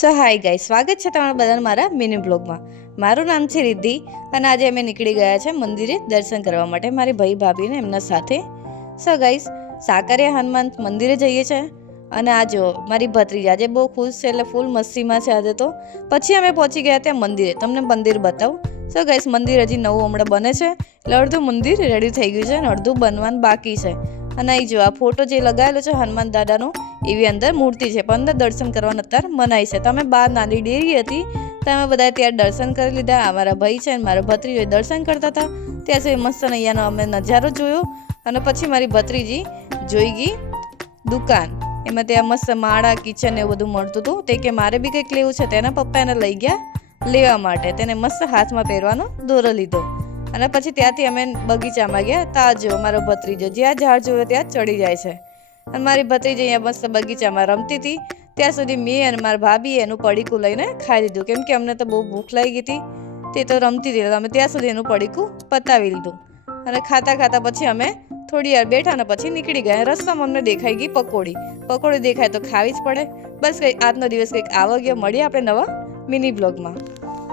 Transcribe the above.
સો hi guys, સ્વાગત છે તમારા બધાને મારા મિની બ્લોગમાં. મારું નામ છે રિદ્ધિ અને આજે અમે નીકળી ગયા છે મંદિરે દર્શન કરવા માટે મારી ભાઈ ભાભીને એમના સાથે. સો ગાઈસ, સાકરિયા હનુમાન મંદિરે જઈએ છીએ અને આ જો મારી ભત્રીજી આજે બહુ ખુશ છે, એટલે ફૂલ મસ્તીમાં છે આજે તો. પછી અમે પહોંચી ગયા ત્યાં મંદિરે, તમને મંદિર બતાવું. સો ગાઈસ, મંદિર હજી નવું હમણાં બને છે, એટલે અડધું મંદિર રેડી થઈ ગયું છે અને અડધું બનવાનું બાકી છે. અને અહીં જો આ ફોટો જે લગાવેલો છે હનુમાન દાદાનો, એવી અંદર મૂર્તિ છે, પણ અંદર દર્શન કરવાનું અત્યારે મનાય છે. તમે બહાર નાની ડેરી હતી તમે બધા ત્યાં દર્શન કરી લીધા. અમારા ભાઈ છે અને મારા ભત્રીજો દર્શન કરતા હતા. ત્યાં સુધી મસ્ત અહીંયાનો અમે નજારો જોયો અને પછી મારી ભત્રીજી જોઈ ગઈ દુકાન. એમાં ત્યાં મસ્ત માળા, કિચન એવું બધું મળતું હતું. તે કે મારે બી કંઈક લેવું છે, તેના પપ્પા એને લઈ ગયા લેવા માટે. તેને મસ્ત હાથમાં પહેરવાનો દોરો લીધો અને પછી ત્યાંથી અમે બગીચામાં ગયા. ત્યાં જો મારો ભત્રીજો જ્યાં ઝાડ જોયો ત્યાં ચડી જાય છે અને મારી ભત્રીજી અહીંયા મસ્ત બગીચામાં રમતી હતી. ત્યાં સુધી મેં અને મારા ભાભીએ એનું પડીકું લઈને ખાઈ લીધું, કેમ કે અમને તો બહુ ભૂખ લાગી ગઈ હતી. તે તો રમતી હતી, અમે ત્યાં સુધી એનું પડીકું પતાવી લીધું અને ખાતા ખાતા પછી અમે થોડી વાર બેઠા અને પછી નીકળી ગયા. રસ્તામાં અમને દેખાઈ ગઈ પકોડી દેખાય તો ખાવી જ પડે. બસ કંઈક આજનો દિવસ કંઈક આવો ગયો. મળીએ આપણે નવા મિની બ્લોગમાં.